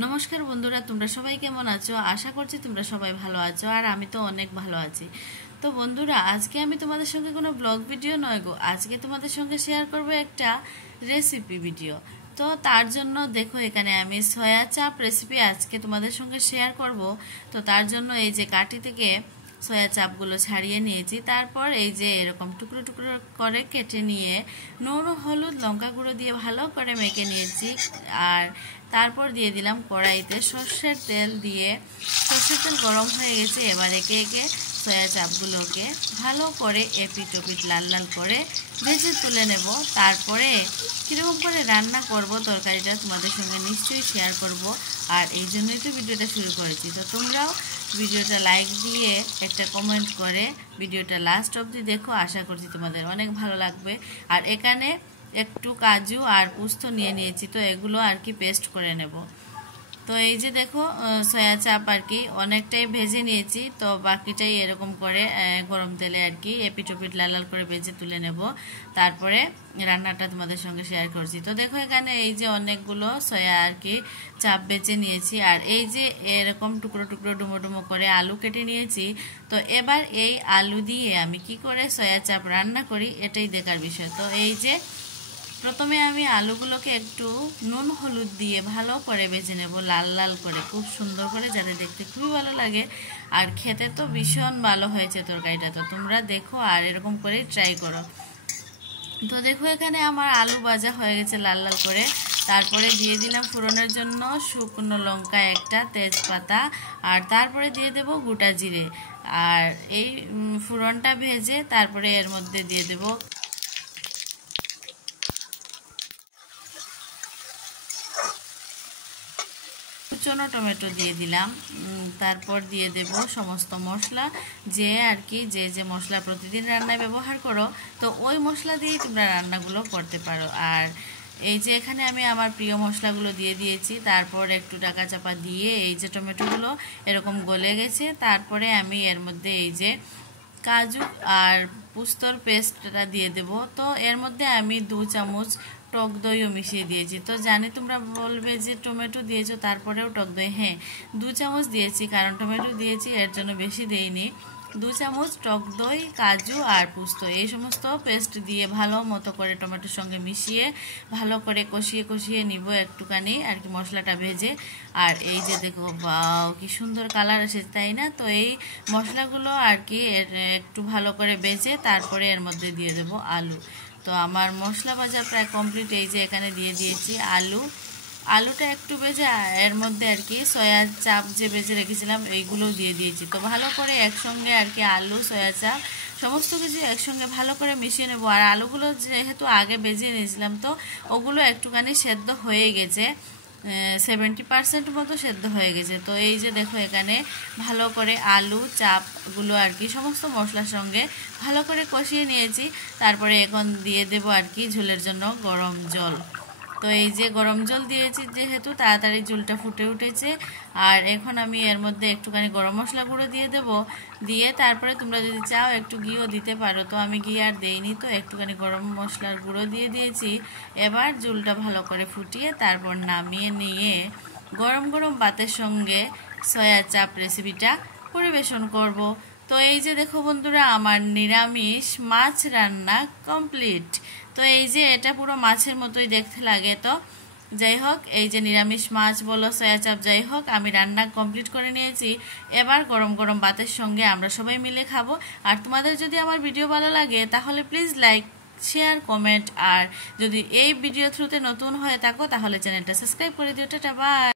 নমস্কার বন্ধুরা, তোমরা সবাই কেমন আছো? আশা করছি তোমরা সবাই ভালো আছো, আর আমি তো অনেক ভালো আছি। তো বন্ধুরা, আজকে আমি তোমাদের সঙ্গে কোনো ব্লগ ভিডিও নয় গো, আজকে তোমাদের সঙ্গে শেয়ার করব একটা রেসিপি ভিডিও। তো তার জন্য দেখো, এখানে আমি সয়া চাপ রেসিপি আজকে তোমাদের সঙ্গে শেয়ার করব। তো তার জন্য এই যে কাঠি থেকে সয়া চাপগুলো ছাড়িয়ে নিয়েছি, তারপর এই যে এরকম টুকরো টুকরো করে কেটে নিয়ে নুন, হলুদ, লঙ্কা গুঁড়ো দিয়ে ভালো করে মেখে নিয়েছি। আর তারপর দিয়ে দিলাম কড়াইতে সর্ষের তেল দিয়ে। সর্ষের তেল গরম হয়ে গেছে, এবার একে একে সয়া চাপগুলোকে ভালো করে এপিট ওপিট লাল লাল করে ভেজে তুলে নেব। তারপরে কীরকম করে রান্না করব তরকারিটা তোমাদের সঙ্গে নিশ্চয়ই শেয়ার করব। আর এই জন্যই তো ভিডিওটা শুরু করেছি। তো তোমরাও ভিডিওটা লাইক দিয়ে একটা কমেন্ট করে ভিডিওটা লাস্ট অবধি দেখো, আশা করছি তোমাদের অনেক ভালো লাগবে। আর এখানে একটু কাজু আর পোস্ত নিয়ে নিয়েছি, তো এগুলো আর কি পেস্ট করে নেব। তো এই যে দেখো, সয়া চাপ আর কি অনেকটাই ভেজে নিয়েছি, তো বাকিটাই এরকম করে গরম তেলে আর কি এপিট ওপিট লাল লাল করে ভেজে তুলে নেব। তারপরে রান্নাটা তোমাদের সঙ্গে শেয়ার করছি। তো দেখো, এখানে এই যে অনেকগুলো সয়া আর কি চাপ বেজে নিয়েছি, আর এই যে এরকম টুকরো টুকরো ডুমো ডুমো করে আলু কেটে নিয়েছি। তো এবার এই আলু দিয়ে আমি কি করে সয়া চাপ রান্না করি এটাই দেখার বিষয়। তো এই যে প্রথমে আমি আলুগুলোকে একটু নুন হলুদ দিয়ে ভালো করে ভেজে নেব, লাল লাল করে, খুব সুন্দর করে, যাতে দেখতে খুবই ভালো লাগে। আর খেতে তো ভীষণ ভালো হয়েছে তরকারিটা। তো তোমরা দেখো আর এরকম করে ট্রাই করো। তো দেখো, এখানে আমার আলু ভাজা হয়ে গেছে লাল লাল করে। তারপরে দিয়ে দিলাম ফোড়নের জন্য শুকনো লঙ্কা একটা, তেজপাতা, আর তারপরে দিয়ে দেব গোটা জিরে। আর এই ফোড়নটা ভেজে তারপরে এর মধ্যে দিয়ে দেব কুচনো টমেটো দিয়ে দিলাম। তারপর দিয়ে দেব সমস্ত মশলা, যে আর কি যে যে মশলা প্রতিদিন রান্নায় ব্যবহার করো, তো ওই মশলা দিয়েই তোমরা রান্নাগুলো করতে পারো। আর এই যে এখানে আমি আমার প্রিয় মশলাগুলো দিয়ে দিয়েছি। তারপর একটু ঢাকা চাপা দিয়ে এই যে টমেটোগুলো এরকম গলে গেছে, তারপরে আমি এর মধ্যে এই যে কাজু আর পোস্তর পেস্টটা দিয়ে দেব। তো এর মধ্যে আমি 2 চামচ টক দইও মিশিয়ে দিয়েছি। তো জানি তোমরা বলবে যে টমেটো দিয়েছো তারপরেও টক দই, হ্যাঁ 2 চামচ দিয়েছি, কারণ টমেটো দিয়েছি এর জন্য বেশি দেইনি। 2 চামচ টক দই, কাজু আর পোস্ত এই সমস্ত পেস্ট দিয়ে ভালো মতো করে টমেটোর সঙ্গে মিশিয়ে ভালো করে কষিয়ে কষিয়ে নিব একটুখানি আর কি মশলাটা ভেজে। আর এই যে দেখো, বাও কি সুন্দর কালার এসেছে, তাই না? তো এই মশলাগুলো আর কি একটু ভালো করে ভেজে তারপরে এর মধ্যে দিয়ে দেব আলু। তো আমার মশলা ভাজা প্রায় কমপ্লিট। এই যে এখানে দিয়ে দিয়েছি আলুটা একটু ভেজে এর মধ্যে আর কি সয়া চাপ যে ভেজে রেখেছিলাম এইগুলো দিয়ে দিয়েছি। তো ভালো করে একসঙ্গে আর কি আলু, সয়া চাপ সমস্ত কিছু একসঙ্গে ভালো করে মিশিয়ে নেবো। আর আলুগুলো যেহেতু আগে ভেজে নিয়েছিলাম, তো ওগুলো একটুখানি সেদ্ধ হয়ে গেছে, 70% মতো সেদ্ধ হয়ে গেছে। তো এই যে দেখো, এখানে ভালো করে আলু চাপগুলো আর কি সমস্ত মশলার সঙ্গে ভালো করে কষিয়ে নিয়েছি। তারপরে এখন দিয়ে দেবো আর কি ঝোলের জন্য গরম জল। তো এই যে গরম জল দিয়েছি যেহেতু, তাড়াতাড়ি ঝোলটা ফুটে উঠেছে। আর এখন আমি এর মধ্যে একটুখানি গরম মশলা গুঁড়ো দিয়ে দেব। দিয়ে তারপরে তোমরা যদি চাও একটু ঘিও দিতে পারো, তো আমি ঘি আর দেইনি, তো একটুখানি গরম মশলার গুঁড়ো দিয়ে দিয়েছি। এবার ঝোলটা ভালো করে ফুটিয়ে তারপর নামিয়ে নিয়ে গরম গরম ভাতের সঙ্গে সয়া চাপ রেসিপিটা পরিবেশন করব। তো এই যে দেখো বন্ধুরা, আমার নিরামিষ মাছ রান্না কমপ্লিট। তো এই যে এটা পুরো মাছের মতোই দেখতে লাগে। তো যাই হোক, এই যে নিরামিষ মাছ বলো, সয়া চাপ, যাই হোক, আমি রান্না কমপ্লিট করে নিয়েছি। এবার গরম গরম ভাতের সঙ্গে আমরা সবাই মিলে খাবো। আর তোমাদের যদি আমার ভিডিও ভালো লাগে তাহলে প্লিজ লাইক, শেয়ার, কমেন্ট, আর যদি এই ভিডিও থ্রুতে নতুন হয়ে থাকো তাহলে চ্যানেলটা সাবস্ক্রাইব করে দিও। Tata, by.